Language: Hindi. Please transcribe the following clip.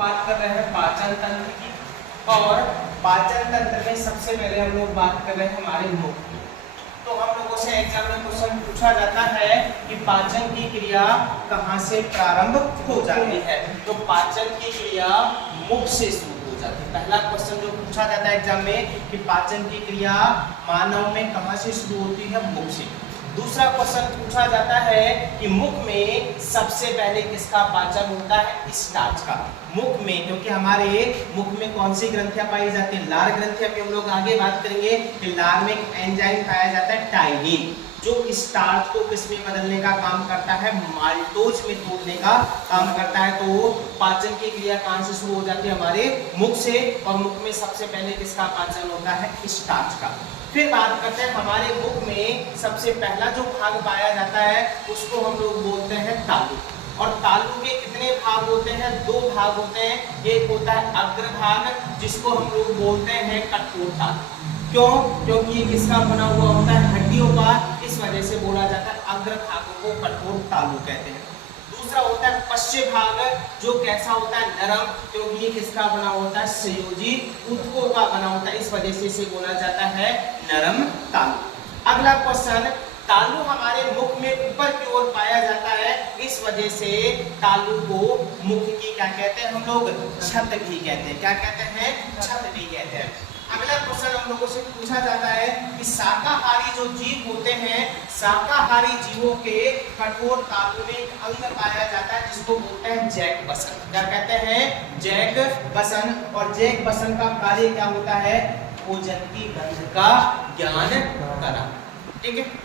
बात कर रहे हैं पाचन तंत्र की। और पाचन तंत्र में सबसे पहले हम लोग बात कर रहे हैं हमारे मुख की। तो हम लोगों से एग्जाम में क्वेश्चन पूछा जाता है कि पाचन की क्रिया कहाँ से प्रारंभ हो जाती है। तो पाचन की क्रिया मुख से शुरू हो जाती है। पहला क्वेश्चन जो पूछा जाता है एग्जाम में कि पाचन की क्रिया मानव में कहाँ से शुरू होती है, मुख से। दूसरा क्वेश्चन पूछा जाता है कि मुख में सबसे पहले किसका पाचन होता है, स्टार्च का। मुख में, क्योंकि हमारे मुख में कौन सी ग्रंथियां पाई जाती हैं, लार ग्रंथियां। हम लोग आगे बात करेंगे कि लार में एक एंजाइम पाया जाता है टाइनिन, जो स्टार्च को किस में बदलने का काम करता है, माल्टोज में तोड़ने का काम करता है। तो पाचन की क्रिया कहां से शुरू हो जाती है, हमारे मुख से। और मुख में सबसे पहले किसका पाचन होता है, स्टार्च का। फिर बात करते हैं हमारे मुख में सबसे पहला जो भाग पाया जाता है उसको हम लोग बोलते हैं तालु। और तालु के कितने भाग होते हैं, दो भाग होते हैं। एक होता है अग्रभाग, जिसको हम लोग बोलते हैं कठोर तालु। क्यों? क्योंकि ये किसका बना हुआ होता है, हड्डियों का, इस वजह से बोला जाता है अग्रभागों को कठोर तालु कहते हैं। दूसरा होता है पश्चिम भाग, जो कैसा होता है, नरम, क्योंकि ये किसका बना होता है, संयोजी ऊतकों का बना होता है, इस वजह से इसे बोला जाता है नरम तालु। अगला क्वेश्चन, तालु हमारे मुख में ऊपर की ओर पाया जाता है, इस वजह से तालु को मुख की क्या कहते हैं हम लोग, छत भी कहते हैं। क्या कहते हैं, छत भी कहते हैं। अगला क्वेश्चन हम लोगों से पूछा जाता है कि शाकाहारी जो जीव होते हैं, शाकाहारी जीवों के कठोर तालु में एक अंग पाया जाता है जिसको बोलते हैं जैक बसन। क्या कहते हैं, जैक बसन। और जैक बसन का कार्य क्या होता है, भोजन की गंध का ज्ञान कराना। ठीक है।